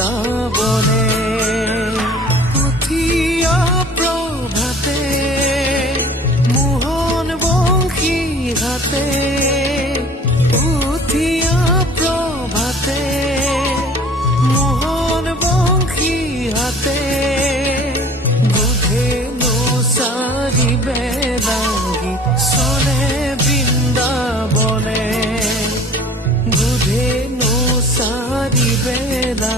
বৃন্দাবনে উঠিয়া প্রভাতে মোহন বংশী হাতে উঠিয়া প্রভাতে মোহন বংশী হাতে বুধেনো চারি বেলাগি চলে বৃন্দাবনে বুধেনো চারি বেলা